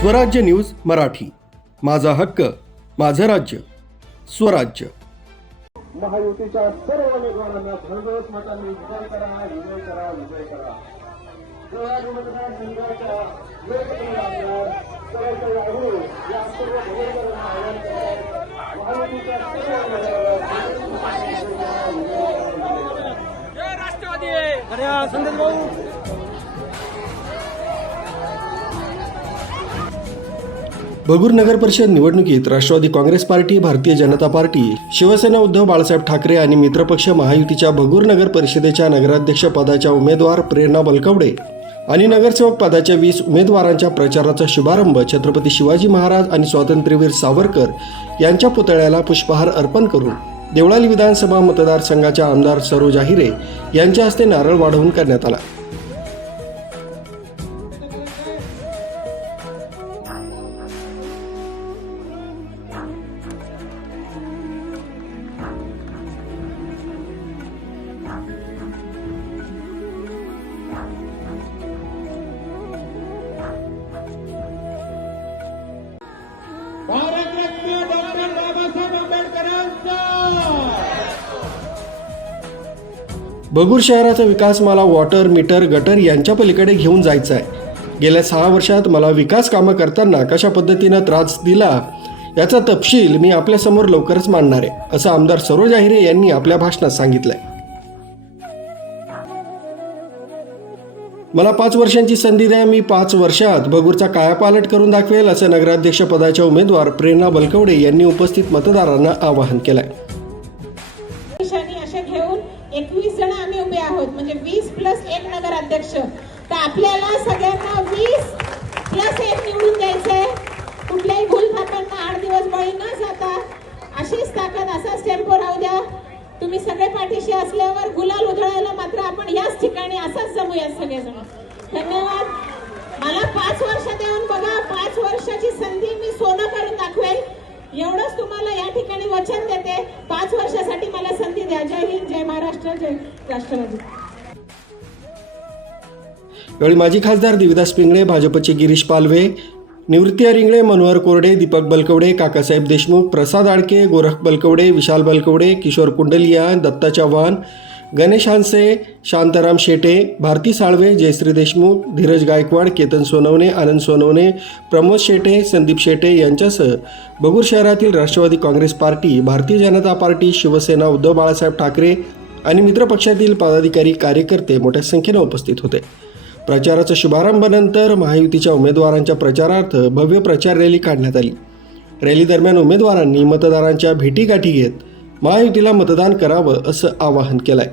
स्वराज्य न्यूज मराठी. माझा हक्क माझं राज्य स्वराज्य. महायुतीच्या सर्व उमेदवारांना घरघोस मतांनी विजय करा विजय करा विजय करा. आमदार सरळ राहुल या सर्व आवाहन करतात. महायुतीच्या सर्व राष्ट्रवादी. संदेश भाऊ. भगूर नगर परिषद निवडणुकीत Rashtrawadi Congress party Bharatiya Janata party Shivsena Uddhav Balasaheb Thackeray आणि मित्रपक्ष महायुतीच्या भगूर नगर परिषदेच्या नगराध्यक्ष पदाच्या उमेदवार प्रेरणा बलकवडे आणि नगरसेवक पदाच्या वीस उमेदवारांच्या प्रचाराचा शुभारंभ छत्रपती शिवाजी महाराज आणि स्वातंत्र्यवीर सावरकर यांच्या पुतळ्याला पुष्पहार अर्पण करून देवळाली विधानसभा मतदारसंघाच्या आमदार सरोज आहिरे यांच्या हस्ते नारळ वाढवून करण्यात आला. बगूर शहराचा विकास मला वॉटर मीटर गटर यांच्या पलीकडे घेऊन जायचा आहे गेल्या सहा वर्षात मला विकास कामं करताना कशा पद्धतीनं त्रास दिला याचा तपशील मी आपल्यासमोर लवकरच मांडणार आहे असं आमदार सरोज आहिरे यांनी आपल्या भाषणात सांगितलंय. मला पाच वर्षांची संधी द्या मी पाच वर्षात बगूरचा कायापालट करून दाखवेल असं नगराध्यक्ष पदाच्या उमेदवार प्रेरणा बलकवडे यांनी उपस्थित मतदारांना आवाहन केलं आहे एकवीस जण आम्ही उभे आहोत. म्हणजे वीस प्लस एक नगराध्यक्ष तर आपल्याला सगळ्यांना वीस प्लस एक निवडून द्यायचंय. कुठल्याही भूलथापांना आठ दिवस बळी न जाता अशीच ताकद असाच टेम्पो राहू द्या. तुम्ही सगळे पाठीशी असल्यावर गुलाल उधळायला मात्र आपण याच ठिकाणी असाच जमूया सगळेजण. धन्यवाद. मला पाच वर्षात येऊन बघा पाच वर्षाची संधी मी सोनं करून दाखवेल एवढंच तुम्हाला या ठिकाणी वचन देते पाच वर्षासाठी मला संधी द्या जय महाराष्ट्र जय राष्ट्रवादी. यावेळी माजी खासदार देविदास पिंगळे भाजपचे गिरीश पालवे निवृत्ती रिंगळे मनोहर कोरडे दीपक बलकवडे काकासाहेब देशमुख प्रसाद आडके गोरख बलकवडे विशाल बलकवडे किशोर कुंडलिया दत्ता चव्हाण गणेश हानसे शांताराम शेटे भारती साळवे जयश्री देशमुख धीरज गायकवाड केतन सोनवणे आनंद सोनवणे प्रमोद शेटे संदीप शेटे यांच्यासह बगूर शहरातील Rashtrawadi Congress party Bharatiya Janata party Shivsena Uddhav Balasaheb Thackeray आणि मित्रपक्षातील पदाधिकारी कार्यकर्ते मोठ्या संख्येने उपस्थित होते. प्रचाराच्या शुभारंभानंतर महायुतीच्या उमेदवारांच्या प्रचारार्थ भव्य प्रचार रॅली काढण्यात आली. रॅली दरम्यान उमेदवारांनी मतदारांच्या भेटीगाठी घेत महायुतीला मतदान करावं असं आवाहन केलंय.